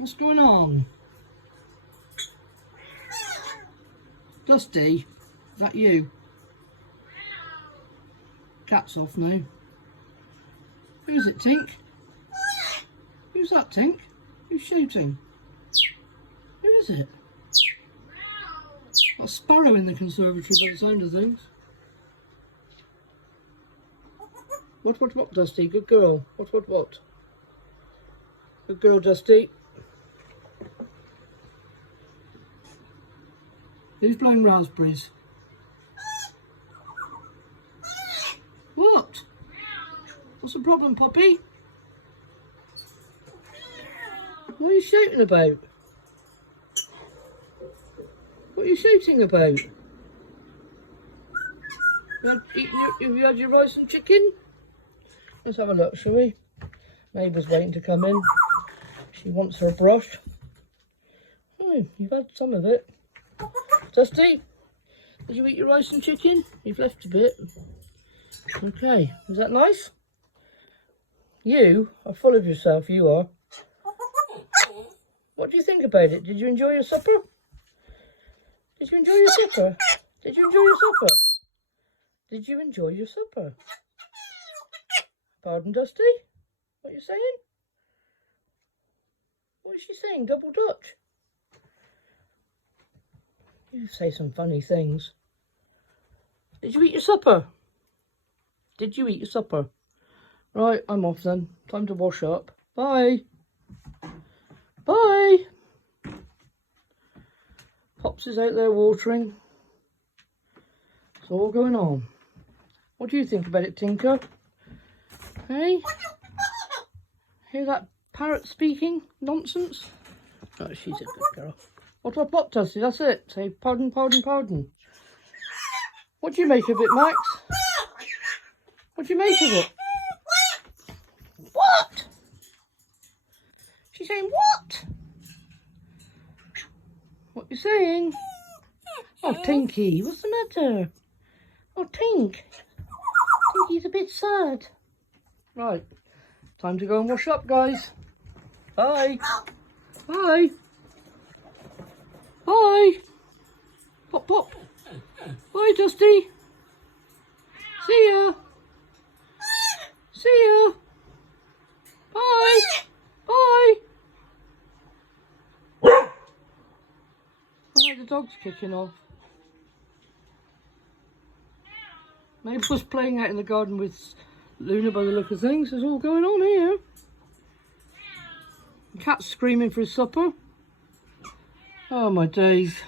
What's going on? Dusty, is that you? Cat's off now. Who is it, Tink? Who's that, Tink? Who's shooting? Who is it? Got a sparrow in the conservatory by the sound of things. What, Dusty? Good girl. What? Good girl, Dusty. Who's blowing raspberries? What? What's the problem, Poppy? What are you shouting about? What are you shouting about? Have you had your rice and chicken? Let's have a look, shall we? Neighbour's waiting to come in. She wants her brush. Oh, you've had some of it. Dusty, did you eat your rice and chicken? You've left a bit. Okay, is that nice? You are full of yourself, you are. What do you think about it? Did you enjoy your supper? Did you enjoy your supper? Did you enjoy your supper? Did you enjoy your supper? Pardon, Dusty? What are you saying? What is she saying? Double Dutch? You say some funny things. Did you eat your supper? Did you eat your supper? Right, I'm off then. Time to wash up. Bye. Bye. Pops is out there watering. It's all going on. What do you think about it, Tinker? Hey? Hear that parrot speaking nonsense? Oh, she's a good girl. What, Dusty? That's it. Say pardon. What do you make of it, Max? What do you make of it? What? She's saying what? What you saying? Oh, Tinky, what's the matter? Oh, Tink. Tinky's a bit sad. Right, time to go and wash up, guys. Bye. Bye. Bye. Pop. Bye, Dusty. See ya. See ya. Bye. Bye. I like the dog's kicking off. Maybe was playing out in the garden with Luna by the look of things. There's all going on here. The cat's screaming for his supper. Oh my days.